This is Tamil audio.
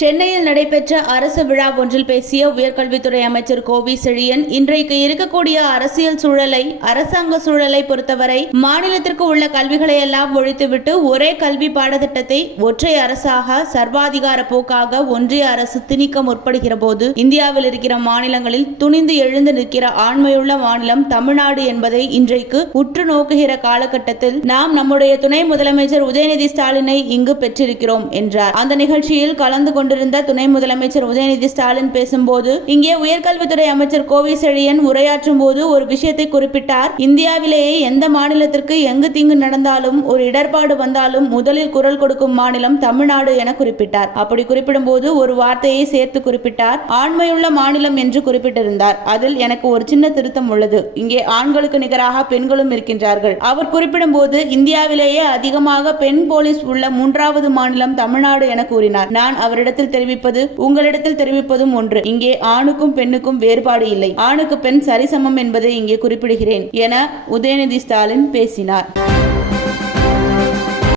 சென்னையில் நடைபெற்ற அரசு விழா ஒன்றில் பேசிய உயர்கல்வித்துறை அமைச்சர் கோவி செழியன், இன்றைக்கு இருக்கக்கூடிய அரசியல் சூழலை, அரசாங்க சூழலை பொறுத்தவரை மாநிலத்திற்கு உள்ள கல்விகளை எல்லாம் ஒழித்துவிட்டு ஒரே கல்வி பாடத்திட்டத்தை ஒற்றை அரசாக சர்வாதிகார போக்காக ஒன்றிய அரசு திணிக்க முற்படுகிற போது, இந்தியாவில் இருக்கிற மாநிலங்களில் துணிந்து எழுந்து நிற்கிற ஆண்மையுள்ள மாநிலம் தமிழ்நாடு என்பதை இன்றைக்கு உற்று நோக்குகிற காலகட்டத்தில் நாம் நம்முடைய துணை முதலமைச்சர் உதயநிதி ஸ்டாலினை இங்கு பெற்றிருக்கிறோம் என்றார். அந்த நிகழ்ச்சியில் கலந்து கொண்டிருந்த துணை முதலமைச்சர் உதயநிதி ஸ்டாலின் பேசும்போது, இங்கே உயர்கல்வித்துறை அமைச்சர் கோவி செழியன் உரையாற்றும் போது ஒரு விஷயத்தை குறிப்பிட்டார். இந்தியாவிலேயே எந்த மாநிலத்திற்கு எங்கு தீங்கு நடந்தாலும், ஒரு இடர்பாடு வந்தாலும் முதலில் குரல் கொடுக்கும் மாநிலம் தமிழ்நாடு என குறிப்பிட்டார். அப்படி குறிப்பிடும் போது ஒரு வார்த்தையை சேர்த்து குறிப்பிட்டார். ஆண்மையுள்ள மாநிலம் என்று குறிப்பிட்டிருந்தார். அதில் எனக்கு ஒரு சின்ன திருத்தம் உள்ளது. இங்கே ஆண்களுக்கு நிகராக பெண்களும் இருக்கின்றார்கள். அவர் குறிப்பிடும் போது இந்தியாவிலேயே அதிகமாக பெண் போலீஸ் உள்ள 3வது மாநிலம் தமிழ்நாடு என கூறினார். நான் அவரிடம் தெரிவிப்பது, உங்களிடத்தில் தெரிவிப்பதும் ஒன்று. இங்கே ஆணுக்கும் பெண்ணுக்கும் வேறுபாடு இல்லை. ஆணுக்கு பெண் சரிசமம் என்பதை இங்கே குறிப்பிடுகிறேன் என உதயநிதி ஸ்டாலின் பேசினார்.